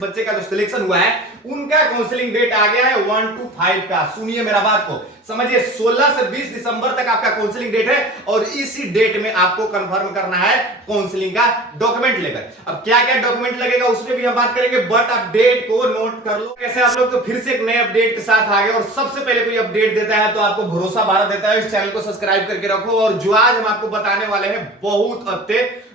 बच्चे का जो सिलेक्शन हुआ है उनका काउंसलिंग डेट आ गया है 1 to 5 का। सुनिए मेरा बात को समझिए, 16 से 20 दिसंबर तक आपका काउंसलिंग डेट है और इसी डेट में आपको कंफर्म करना है काउंसलिंग का डॉक्यूमेंट लेकर। अब क्या क्या डॉक्यूमेंट लगेगा उसमें भी हम बात करेंगे, बट अपडेट को नोट कर लो। कैसे आप लोग तो फिर से एक नए अपडेट के साथ आ गए और सबसे पहले कोई अपडेट देता है तो आपको भरोसा भारत देता है, इस चैनल को सब्सक्राइब करके रखो। और जो आज हम आपको बताने वाले हैं बहुत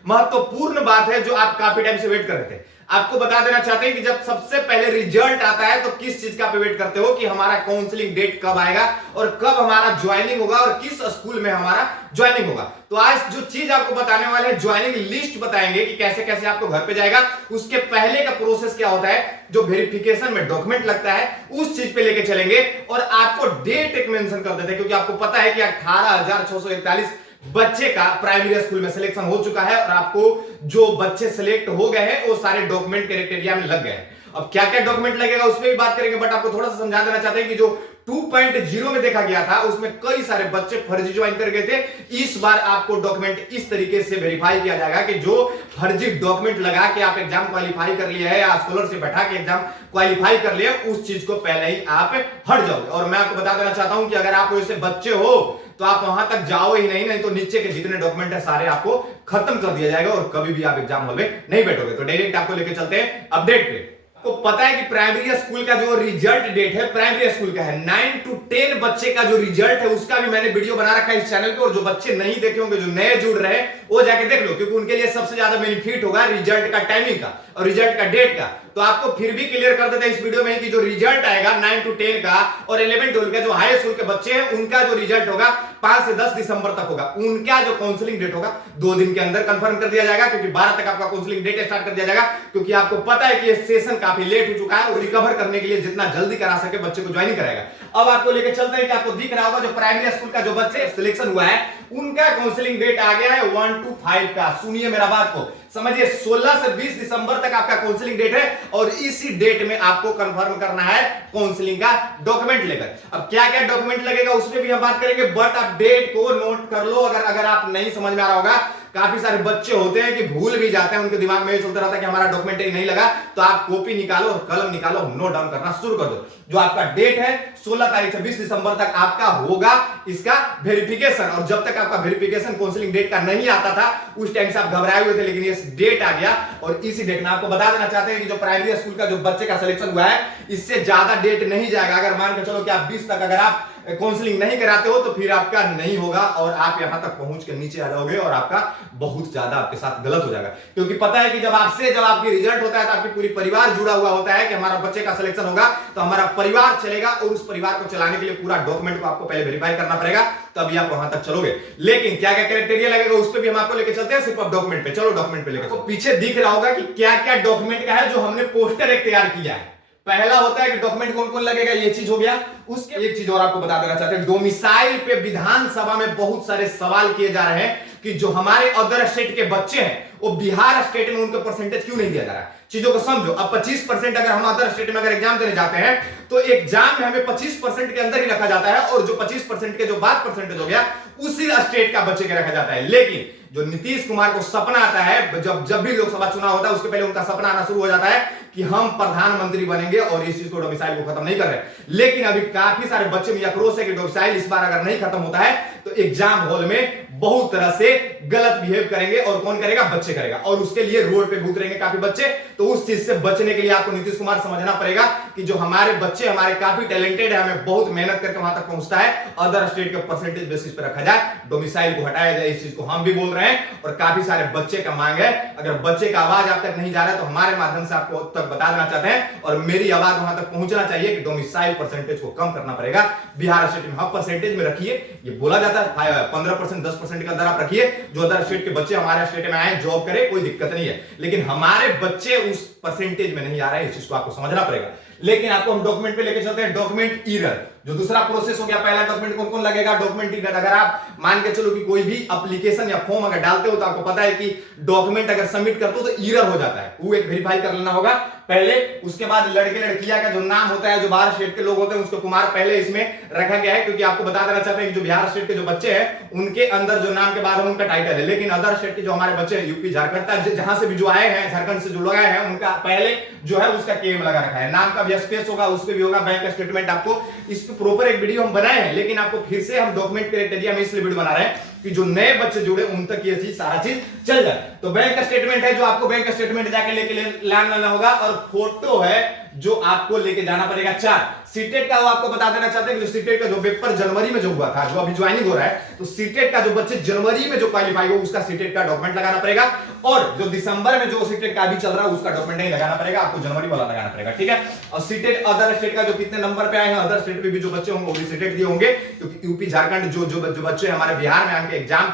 महत्वपूर्ण बात है जो आप काफी टाइम से वेट कर रहे थे। आपको बता देना चाहते हैं कि जब सबसे पहले रिजल्ट आता है तो किस चीज का वेट करते हो कि हमारा काउंसलिंग डेट कब आएगा और कब हमारा ज्वाइनिंग होगा और किस स्कूल में हमारा ज्वाइनिंग होगा। तो आज जो चीज आपको बताने वाले हैं, ज्वाइनिंग लिस्ट बताएंगे कि कैसे कैसे आपको घर पे जाएगा। उसके पहले का प्रोसेस क्या होता है, जो वेरिफिकेशन में डॉक्यूमेंट लगता है उस चीज पे लेके चलेंगे और आपको डेट एक मेंशन कर देते हैं, क्योंकि आपको पता है कि 18,641 बच्चे का प्राइमरी स्कूल में सिलेक्शन हो चुका है और आपको जो बच्चे सिलेक्ट हो गए हैं वो सारे डॉक्यूमेंट क्राइटेरिया में लग गए हैं। अब क्या क्या डॉक्यूमेंट लगेगा उस पर भी बात करेंगे, बट आपको थोड़ा सा समझा देना चाहते हैं कि जो 2.0 में देखा गया था उसमें कई सारे बच्चे फर्जी ज्वाइन कर गए थे। इस बार आपको डॉक्यूमेंट इस तरीके से वेरीफाई किया जाएगा कि जो फर्जी डॉक्यूमेंट लगा के आप एग्जाम क्वालिफाई कर लिया है या स्कॉलरशिप बैठा के एग्जाम क्वालिफाई कर लिया, उस चीज को पहले ही आप हट जाओगे। और मैं आपको बता देना चाहता हूं कि अगर आप वैसे बच्चे हो तो आप वहां तक जाओ ही नहीं तो नीचे के जितने डॉक्यूमेंट है सारे आपको खत्म कर दिया जाएगा और कभी भी आप एग्जाम हॉल में नहीं बैठोगे। तो डायरेक्ट आपको लेके चलते हैं अपडेट पे। आपको पता है कि प्राइमरी स्कूल का जो रिजल्ट डेट है प्राइमरी स्कूल का है 9 to 10 बच्चे का जो रिजल्ट है उसका भी मैंने वीडियो बना रखा है इस चैनल पे। और जो बच्चे नहीं देखे होंगे, जो नए जुड़ रहे हैं, वो जाके देख लो, क्योंकि उनके लिए सबसे ज्यादा बेनिफिट होगा रिजल्ट का टाइमिंग का और रिजल्ट का डेट का। तो आपको फिर भी क्लियर कर देते हैं इस वीडियो में कि जो रिजल्ट आएगा 9 to 10 का और 11-12 का जो हाई स्कूल के बच्चे हैं उनका जो रिजल्ट होगा 5 से 10 दिसंबर तक होगा। उनका जो काउंसलिंग डेट होगा 2 दिन के अंदर कंफर्म कर दिया जाएगा, क्योंकि 12 तक आपका काउंसलिंग डेट स्टार्ट कर दिया जाएगा। क्योंकि आपको पता है कि ये सेशन काफी लेट हो चुका है और रिकवर करने के लिए जितना जल्दी करा सके बच्चे को ज्वाइन कराएगा। अब आपको लेकर चलते हैं कि आपको दिख रहा होगा जो प्राइमरी स्कूल का जो बच्चे सिलेक्शन हुआ है उनका काउंसलिंग डेट आ गया है 1 to 5 का। सुनिए मेरा बात को समझिए, 16 से 20 दिसंबर तक आपका काउंसलिंग डेट है और इसी डेट में आपको कंफर्म करना है काउंसलिंग का डॉक्यूमेंट लेकर। अब क्या क्या डॉक्यूमेंट लगेगा उसमें भी हम बात करेंगे, बट आप डेट को नोट कर लो। अगर आप नहीं समझ में आ रहा होगा, काफी सारे बच्चे होते हैं कि भूल भी जाते हैं, उनके दिमाग में ये चलता रहता है कि हमारा डॉक्यूमेंट नहीं लगा, तो आप कॉपी निकालो और कलम निकालो, नोट डाउन करना शुरू कर दो। जो आपका डेट है 16 तारीख से 20 दिसंबर तक आपका होगा इसका वेरिफिकेशन। और जब तक आपका वेरिफिकेशन काउंसलिंग डेट का नहीं आता था उस टाइम से आप घबराए हुए थे, लेकिन ये डेट आ गया और इसी डेट में आपको बता देना चाहते हैं कि जो प्राइमरी स्कूल का जो बच्चे का सिलेक्शन हुआ है इससे ज्यादा डेट नहीं जाएगा। अगर मान के चलो कि आप 20 तक अगर आप काउंसलिंग नहीं कराते हो तो फिर आपका नहीं होगा और आप यहां तक पहुंच के नीचे आ जाओगे और आपका बहुत ज्यादा आपके साथ गलत हो जाएगा। क्योंकि पता है कि जब आपकी रिजल्ट होता है तो आपकी पूरी परिवार जुड़ा हुआ होता है कि हमारा बच्चे का सिलेक्शन होगा तो हमारा परिवार चलेगा और उस परिवार को चलाने के लिए पूरा डॉक्यूमेंट को आपको पहले वेरीफाई करना पड़ेगा, तभी आप वहां तक चलोगे। लेकिन क्या क्या क्राइटेरिया लगेगा उस पर भी हम आपको लेके चलते हैं, सिर्फ आप डॉक्यूमेंट पे चलो। डॉक्यूमेंट पे लेके तो पीछे दिख रहा होगा कि क्या क्या डॉक्यूमेंट का है जो हमने पोस्टर एक तैयार किया है। पहला होता है कि डॉक्यूमेंट कौन कौन लगेगा, ये चीज हो गया। उसके एक चीज और आपको बता देना चाहते हैं, डोमिसाइल पे विधानसभा में बहुत सारे सवाल किए जा रहे हैं कि जो हमारे अदर स्टेट के बच्चे हैं वो बिहार स्टेट में उनका परसेंटेज क्यों नहीं दिया जा रहा है। चीजों को समझो। अब 25% अगर हम अदर स्टेट में अगर एग्जाम देने जाते हैं तो एग्जाम में हमें 25% के अंदर ही रखा जाता है और जो 25% के जो बाद परसेंटेज हो गया उसी स्टेट का बच्चे का रखा जाता है। लेकिन जो नीतीश कुमार को सपना आता है, जब भी लोकसभा चुनाव होता है उसके पहले उनका सपना आना शुरू हो जाता है कि हम प्रधानमंत्री बनेंगे और इस चीज को डोमिसाइल को खत्म नहीं कर रहे। लेकिन अभी काफी सारे बच्चे में आक्रोश है कि डोमिसाइल इस बार अगर नहीं खत्म होता है तो एग्जाम हॉल में बहुत तरह से गलत बिहेव करेंगे। और कौन करेगा? बच्चे करेगा। और उसके लिए रोड पे घूम रहेंगे काफी बच्चे। तो उस चीज से बचने के लिए आपको नीतीश कुमार समझना पड़ेगा कि जो हमारे बच्चे हमारे काफी टैलेंटेड है, हमें बहुत मेहनत करके वहां तक पहुंचता है, अदर स्टेट के परसेंटेज बेसिस पे रखा जाए, डोमिसाइल को हटाया जाए। इस चीज को हम भी बोल रहे हैं और काफी सारे बच्चे का मांग है। अगर बच्चे का आवाज आप तक नहीं जा रहा है तो हमारे माध्यम से आपको तक बता देना चाहते हैं और मेरी आवाज वहां तक पहुंचना चाहिए कि डोमिसाइल परसेंटेज को कम करना पड़ेगा। बिहार स्टेट में हाफ परसेंटेज में रखिए, ये बोला जाता है 15% 10% के अंदर आप रखिए। जो अदर स्टेट के बच्चे हमारे स्टेट में आए जॉब करे कोई दिक्कत नहीं है, लेकिन हमारे बच्चे उस परसेंटेज में नहीं आ रहे हैं, इस चीज को आपको समझना पड़ेगा। लेकिन आपको हम डॉक्यूमेंट पे लेके चलते हैं। डॉक्यूमेंट ईरर जो दूसरा प्रोसेस हो गया, पहला डॉक्यूमेंट कौन कौन लगेगा? Document error. अगर आप मान के चलो कि कोई भी एप्लीकेशन या फॉर्म अगर डालते हो तो आपको पता है कि डॉक्यूमेंट अगर सबमिट करते हो तो ईरर हो जाता है, वो एक वेरीफाई कर लेना होगा। पहले, उसके बाद लड़के लड़कियां का जो नाम होता है, जो बाहर स्टेट के लोग होते हैं उसको कुमार पहले इसमें रखा गया है, क्योंकि आपको बता देना चाहते हैं कि जो बिहार स्टेट के जो बच्चे हैं उनके अंदर जो नाम के बाद है उनका टाइटल है, लेकिन अदर स्टेट के जो हमारे बच्चे हैं यूपी झारखंड जहां से भी जो आए हैं, झारखंड से जो लोग आए हैं, उनका पहले जो है उसका केएम लगा रखा है, नाम का भी स्पेस होगा, उस पे भी होगा बैंक स्टेटमेंट। आपको इस पे प्रॉपर एक वीडियो हम बनाए हैं, लेकिन आपको फिर से हम डॉक्यूमेंट क्राइटेरिया में इसलिए वीडियो बना रहे हैं कि जो नए बच्चे जुड़े उन तक ये चीज सारा चीज चल जाए। तो बैंक स्टेटमेंट है जो आपको बैंक स्टेटमेंट जाके लेके लाना होगा, और फोटो है जो आपको लेके जाना पड़ेगा 4। सीटेट का वो आपको बता देना चाहते हैं कि जो सीटेट का जो पेपर जनवरी में जो हुआ था, जो अभी ज्वाइनिंग हो रहा है, तो सीटेट का जो बच्चे जनवरी में जो क्वालिफाई हो उसका सीटेट का डॉक्यूमेंट लगाना पड़ेगा, और जो दिसंबर में जो सीटेट का अभी चल रहा है उसका डॉक्यूमेंट नहीं लगाना पड़ेगा, आपको जनवरी वाला लगाना पड़ेगा, ठीक है। और सीटेट अदर स्टेट का जो कितने नंबर पे आए हैं, अदर स्टेट पे भी जो बच्चे होंगे वो भी सीटेट दिए होंगे, क्योंकि यूपी झारखंड जो बच्चे हमारे बिहार में आके एग्जाम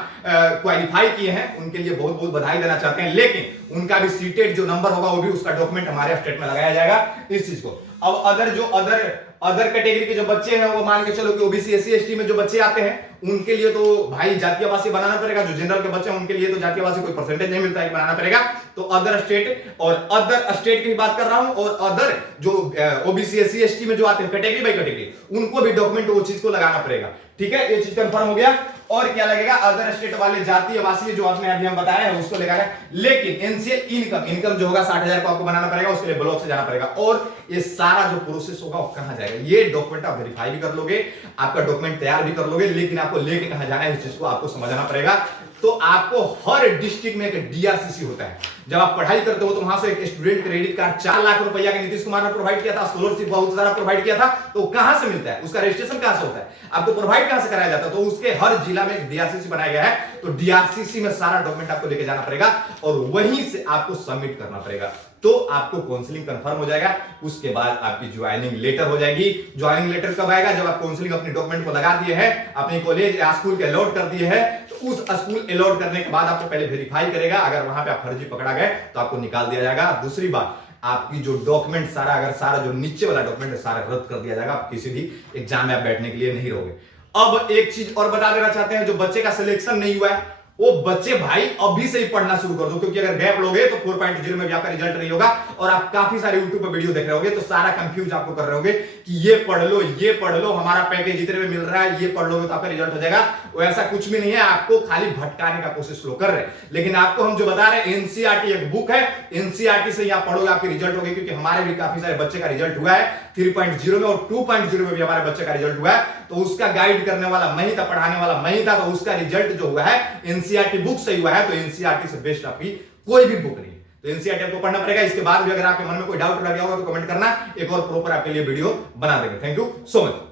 क्वालिफाई किए हैं उनके लिए बहुत बहुत बधाई देना चाहते हैं, लेकिन उनका भी सीटेट जो नंबर होगा वो भी उसका डॉक्यूमेंट हमारे स्टेट में लगाया जाएगा इस चीज को। अब अदर कैटेगरी के जो बच्चे हैं वो मान के चलो कि ओबीसी एससी एसटी में जो बच्चे आते हैं उनके लिए तो भाई जातीय आवासी बनाना पड़ेगा, जो जनरल के बच्चे हैं उनके लिए तो जातीय आवासी कोई परसेंटेज नहीं मिलता है, बनाना पड़ेगा। तो अदर स्टेट और स्टेट की बात कर रहा हूं, और अदर जो ओबीसी एससी एसटी में जो आते हैं कैटेगरी बाय कैटेगरी उनको भी डॉक्यूमेंट वो चीज को लगाना पड़ेगा, ठीक है। ये चीज कंफर्म हो गया। और क्या लगेगा, अदर स्टेट वाले जातीय आवासीय जो आपने अभी हम बताया है उसको लगाना, लेकिन एनसीएल इनकम जो होगा 60,000 को आपको बनाना पड़ेगा, उसके लिए ब्लॉक से जाना पड़ेगा, और ये सारा जो प्रोसेस होगा वो कहां जाएगा, ये डॉक्यूमेंट आप वेरीफाई भी कर लोगे, आपका डॉक्यूमेंट तैयार भी कर लोगे, लेकिन आपको लेके कहां जाना है इस चीज को आपको समझना पड़ेगा। तो आपको हर डिस्ट्रिक्ट में एक डीआरसीसी होता है, जब आप पढ़ाई करते हो तो वहां से एक स्टूडेंट क्रेडिट कार्ड 4 लाख रुपया का नीतीश कुमार ने प्रोवाइड किया था, स्कॉलरशिप बहुत सारा प्रोवाइड किया था, तो कहां से मिलता है, उसका रजिस्ट्रेशन कहां से होता है, आपको प्रोवाइड कहां से कराया जाता है, तो उसके हर जिला में एक डीआरसीसी बनाया गया है, तो डीआरसीसी में सारा डॉक्यूमेंट आपको लेके जाना पड़ेगा और वहीं से आपको सबमिट करना पड़ेगा, तो आपको काउंसलिंग कंफर्म हो जाएगा। उसके बाद आपकी ज्वाइनिंग लेटर हो जाएगी। ज्वाइनिंग लेटर कब आएगा, जब आप काउंसलिंग अपने डॉक्यूमेंट को लगा दिए हैं, अपने कॉलेज या स्कूल के अलॉट कर दिए हैं, तो उस स्कूल अलॉट करने के बाद आपको पहले वेरीफाई करेगा, अगर वहां पे आप फर्जी पकड़ा गए तो आपको निकाल दिया जाएगा। दूसरी बात, आपकी जो डॉक्यूमेंट सारा जो नीचे वाला डॉक्यूमेंट है सारा रद्द कर दिया जाएगा, आप किसी भी एग्जाम में आप बैठने के लिए नहीं रहोगे। अब एक चीज और बता देना चाहते हैं, जो बच्चे का सिलेक्शन नहीं हुआ है वो बच्चे भाई अभी से ही पढ़ना शुरू कर दो, क्योंकि अगर गैप लोगे तो 4.0 में भी आपका रिजल्ट नहीं होगा, और आप काफी सारे YouTube पे वीडियो देख रहे होगे तो सारा कंफ्यूज आपको कर रहे होगे कि ये पढ़ लो हमारा पैकेज इतने में मिल रहा है, ये पढ़ लोगे तो आपका रिजल्ट हो जाएगा। वो ऐसा कुछ भी नहीं है, आपको खाली भटकाने का कोशिश लोग कर रहे हैं, लेकिन आपको हम जो बता रहे हैं एनसीईआरटी एक बुक है, एनसीईआरटी से आप पढ़ोगे आपके रिजल्ट होगी, क्योंकि हमारे भी काफी सारे बच्चे का रिजल्ट हुआ है 3.0 में और 2.0 में भी हमारे बच्चे का रिजल्ट हुआ है, तो उसका गाइड करने वाला मैं ही था, पढ़ाने वाला मैं ही था, तो उसका रिजल्ट जो हुआ है एनसीईआरटी बुक से हुआ है, तो एनसीईआरटी से बेस्ट आपकी कोई भी बुक नहीं है, तो एनसीईआरटी आपको पढ़ना पड़ेगा। इसके बाद भी अगर आपके मन में कोई डाउट रह गया होगा तो कमेंट करना, एक और प्रॉपर आपके लिए वीडियो बना देंगे। Thank you so much.